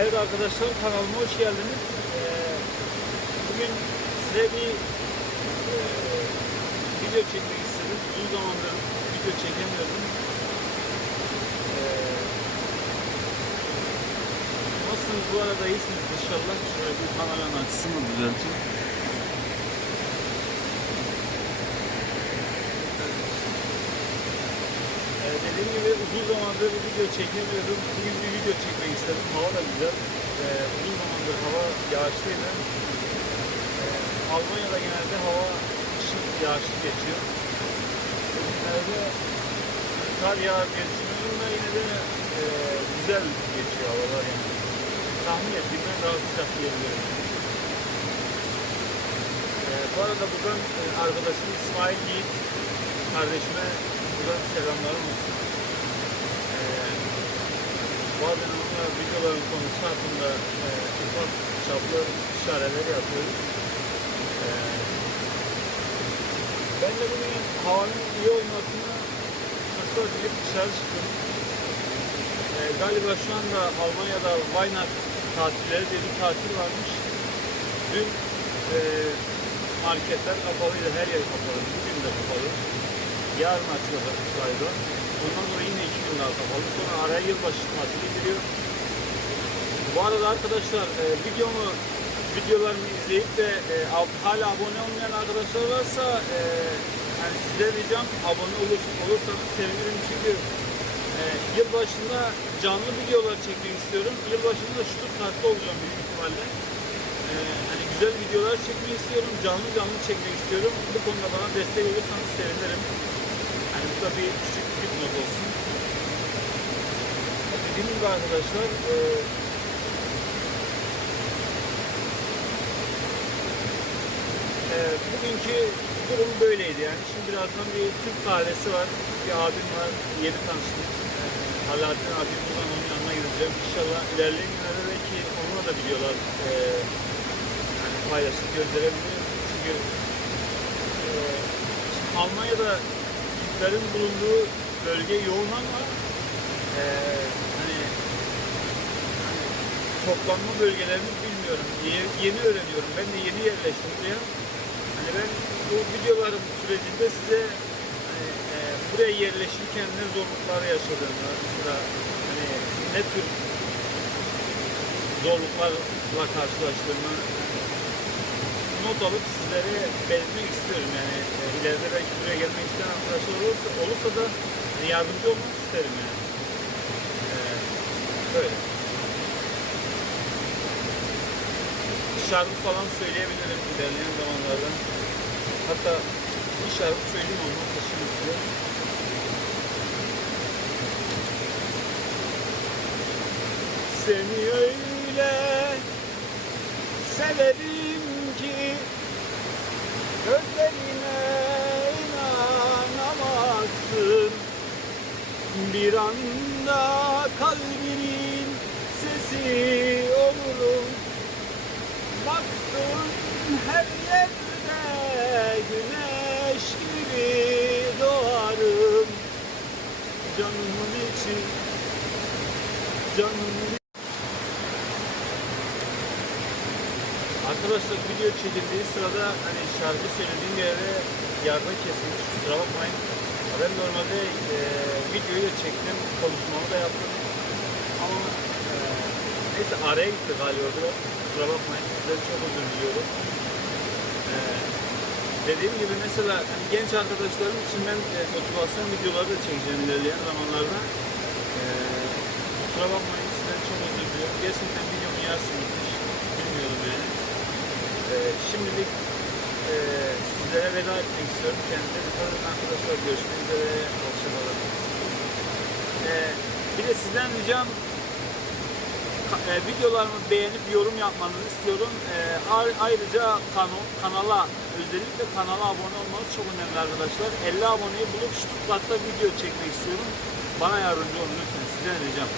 Evet arkadaşlar kanalıma hoş geldiniz. Ee, bugün size bir e, video çekmek istedim. Uzun zamandır video çekemiyordum. Ee, nasılsınız bu arada iyisiniz inşallah. Şöyle bir kameranın açısını düzelteyim. Ee, dediğim gibi uzun zamandır video çekemiyordum. Bugün bir video çekmek istedim. Hava da güzel. Ee, uzun zamandır hava yağışlıydı. Ee, Almanya'da genelde hava kışın yağışlı geçiyor. Bugünlerde kar yağar da yine de e, güzel geçiyor havalar yani. Tahmin ettiğimden daha sıcak diyebilirim. Ee, bu arada buradan e, arkadaşım İsmail Yiğit kardeşime buradan selamlarım olsun. Ee, bazen onunla videoların konusu hakkında e, ufak çaplı işareler yapıyoruz. Ee, ben de bugün havanın iyi olmasına fırsat edip dışarı çıktım. Ee, galiba şu anda Almanya'da Weihnacht tatilleri diye bir tatil varmış. Dün e, marketler kapalıydı, her yer kapalı. Bugün de kapalı. Yarın açılacak galiba. Ondan sonra yine iki gün daha kapalı. Sonra araya yılbaşı tatili giriyor. Bu arada arkadaşlar e, videomu videolarımı izleyip de e, hala abone olmayan arkadaşlar varsa e, yani size ricam abone olur, olursanız sevinirim çünkü e, yılbaşında canlı videolar çekmek istiyorum. Yılbaşında Stuttgart'ta olacağım büyük ihtimalle. E, hani güzel videolar çekmek istiyorum. Canlı canlı çekmek istiyorum. Bu konuda bana destek olursanız sevinirim. Hani bu da bir küçük bir not olsun. Dediğim gibi arkadaşlar e, e, bugünkü durum böyleydi yani. Şimdi birazdan bir Türk kahvesi var. Bir abim var. Yeni tanıştık. E, Alaaddin abim buradan onun yanına gideceğim. İnşallah ilerleyen günlerde belki onunla da videolar e, yani paylaşıp gönderebilirim. Çünkü e, Almanya'da Türklerin bulunduğu bölge yoğun ama e, hani, hani toplanma bölgelerini bilmiyorum. Yeni, yeni öğreniyorum. Ben de yeni yerleştim buraya. Hani ben bu videolarım sürecinde size hani, e, buraya yerleşirken ne zorluklar yaşadığımı, hani ne tür zorluklarla karşılaştığımı not alıp sizlere belirtmek istiyorum yani e, ileride belki buraya gelmek isteyen arkadaşlar olursa, olursa da hani yardımcı olmak isterim yani. E, böyle. şarkı falan söyleyebilirim ilerleyen zamanlarda. Hatta bir şarkı söyleyeyim ondan sonra şimdi. Seni öyle severim gözlerine inanamazsın. Bir anda kalbinin sesi olurum. Baktım her yerde güneş gibi doğarım Canımın içi, canımın Arkadaşlar video çekildiği sırada hani şarkı söylediğim yere yardım kesilmiş kusura bakmayın. Ben normalde e, videoyu da çektim, konuşmamı da yaptım. Ama e, neyse araya gitti galiba. Kusura bakmayın. Sizden çok özür diliyorum. Ee, dediğim gibi mesela hani genç arkadaşlarım için ben e, motivasyon videoları da çekeceğim ilerleyen zamanlarda. Ee, kusura bakmayın. Sizden çok özür diliyorum. Gerçekten videomu yazsınızmış. Ee, şimdilik e, sizlere veda etmek istiyorum. Kendinize dikkat edin arkadaşlar. Görüşmek üzere. Hoşçakalın. Ee, bir de sizden ricam e, videolarımı beğenip yorum yapmanızı istiyorum. E, ayrıca kano, kanala özellikle kanala abone olmanız çok önemli arkadaşlar. 50 aboneyi bulup Stuttgart'ta video çekmek istiyorum. Bana yardımcı olun lütfen. Sizden ricam.